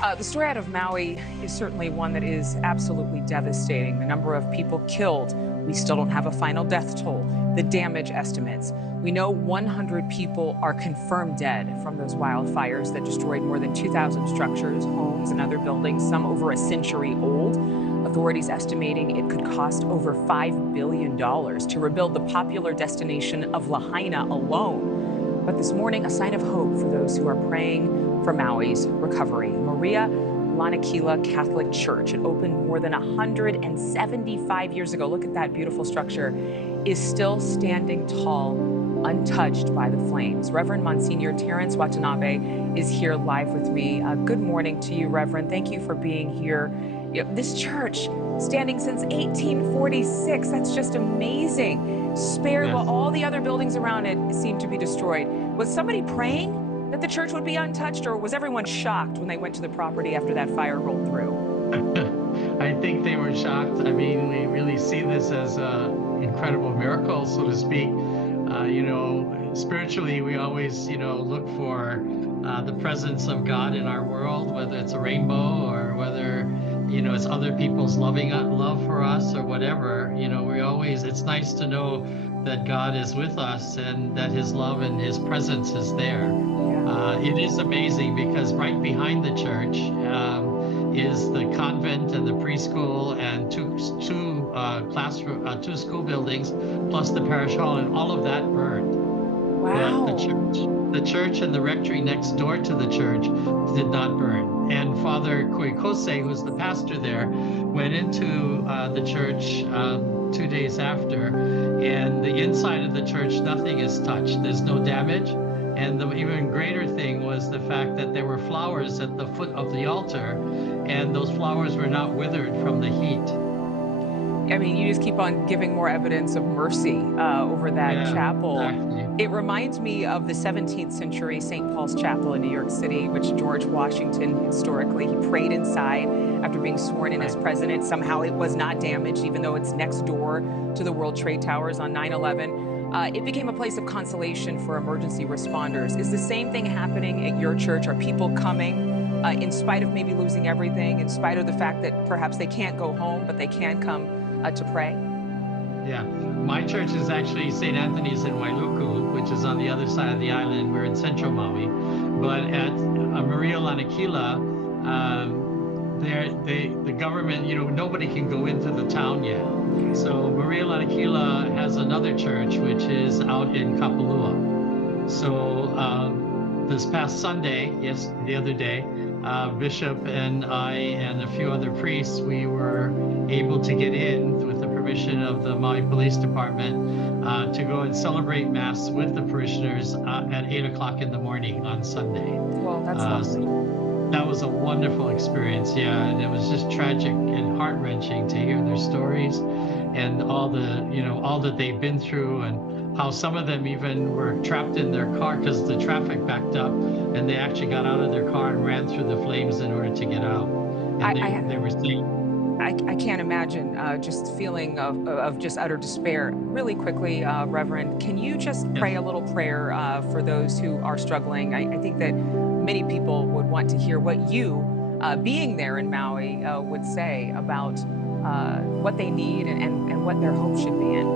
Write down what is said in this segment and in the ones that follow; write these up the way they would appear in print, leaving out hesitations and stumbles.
The story out of Maui is certainly one that is absolutely devastating. The number of people killed, we still don't have a final death toll. The damage estimates. We know 100 people are confirmed dead from those wildfires that destroyed more than 2,000 structures, homes, and other buildings, some over a century old. Authorities estimating it could cost over $5 billion to rebuild the popular destination of Lahaina alone. But this morning, a sign of hope for those who are praying for Maui's recovery. Maria Lanakila Catholic Church, it opened more than 175 years ago. Look at that beautiful structure, is still standing tall, untouched by the flames. Reverend Monsignor Terrence Watanabe is here live with me. Good morning to you, Reverend. Thank you for being here. This church, standing since 1846, that's just amazing. Spared while all the other buildings around it seemed to be destroyed. Was somebody praying that the church would be untouched, or was everyone shocked when they went to the property after that fire rolled through? I think they were shocked. I mean, we really see this as an incredible miracle, so to speak. Spiritually, we always, look for the presence of God in our world, whether it's a rainbow or whether, it's other people's love for us or whatever. It's nice to know that God is with us and that his love and his presence is there. It is amazing because right behind the church is the convent and the preschool and two school buildings, plus the parish hall, and all of that burned. Wow. But the church and the rectory next door to the church did not burn. And Father Koikose, who's the pastor there, went into the church 2 days after, and the inside of the church, nothing is touched. There's no damage. And the even greater thing was the fact that there were flowers at the foot of the altar, and those flowers were not withered from the heat. I mean, you just keep on giving more evidence of mercy over that chapel. Exactly. It reminds me of the 17th century St. Paul's Chapel in New York City, which George Washington, historically, he prayed inside after being sworn in as president. Somehow it was not damaged, even though it's next door to the World Trade Towers on 9/11. It became a place of consolation for emergency responders. Is the same thing happening at your church? Are people coming in spite of maybe losing everything, in spite of the fact that perhaps they can't go home, but they can come to pray? Yeah, my church is actually St. Anthony's in Wailuku, which is on the other side of the island. We're in central Maui. But at Maria Lanakila, the government, nobody can go into the town yet. So Maria Lanakila has another church, which is out in Kapalua. So this past Sunday, the other day, Bishop and I and a few other priests, we were able to get in with the permission of the Maui Police Department to go and celebrate Mass with the parishioners at 8 o'clock in the morning on Sunday. Well, that's lovely. That was a wonderful experience, and it was just tragic and heart-wrenching to hear their stories and all that they've been through, and how some of them even were trapped in their car because the traffic backed up, and they actually got out of their car and ran through the flames in order to get out. And they were safe. I can't imagine just feeling of just utter despair. Really quickly, Reverend, can you just pray a little prayer for those who are struggling? I think that many people would want to hear what you, being there in Maui, would say about what they need and what their hope should be in.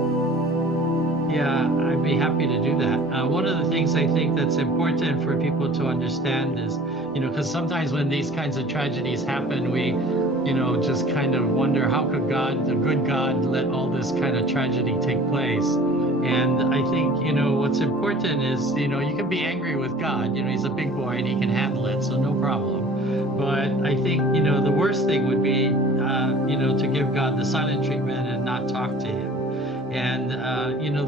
Yeah, I'd be happy to do that. One of the things I think that's important for people to understand is, because sometimes when these kinds of tragedies happen, we just kind of wonder, how could God, the good God, let all this kind of tragedy take place? And I think, what's important is, you can be angry with God. He's a big boy and he can handle it, so no problem. But I think, the worst thing would be, to give God the silent treatment and not talk to him. And,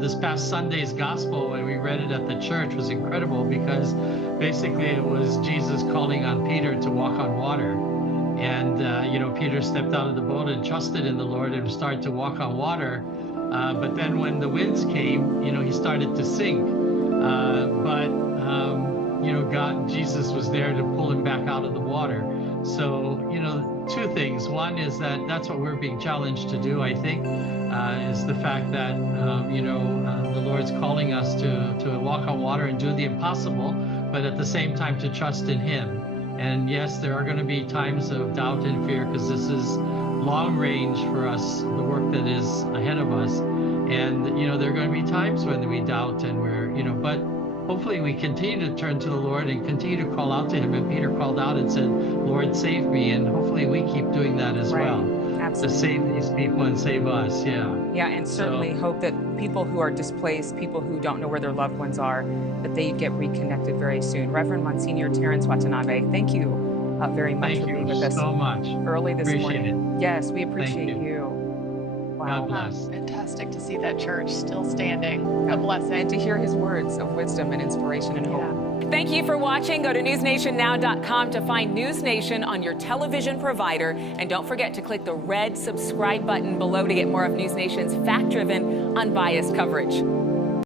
this past Sunday's gospel, when we read it at the church, was incredible because basically it was Jesus calling on Peter to walk on water. And, Peter stepped out of the boat and trusted in the Lord and started to walk on water. But then when the winds came, he started to sink. Jesus was there to pull him back out of the water. So, two things. One is that's what we're being challenged to do, I think, is the fact that, the Lord's calling us to walk on water and do the impossible, but at the same time to trust in him. And yes, there are going to be times of doubt and fear, because this is long range for us, the work that is ahead of us. And, you know, there are going to be times when we doubt and we're, you know, but hopefully we continue to turn to the Lord and continue to call out to him. And Peter called out and said, Lord, save me. And hopefully we keep doing that as well. Absolutely. To save these people and save us. Yeah, and certainly hope that people who are displaced, people who don't know where their loved ones are, that they get reconnected very soon. Reverend Monsignor Terrence Watanabe, thank you very much for being with us so much early this morning. It. Yes, we appreciate you. Wow. God bless. Fantastic to see that church still standing. A blessing. And to hear his words of wisdom and inspiration and hope. Thank you for watching. Go to newsnationnow.com to find News Nation on your television provider. And don't forget to click the red subscribe button below to get more of News Nation's fact-driven, unbiased coverage.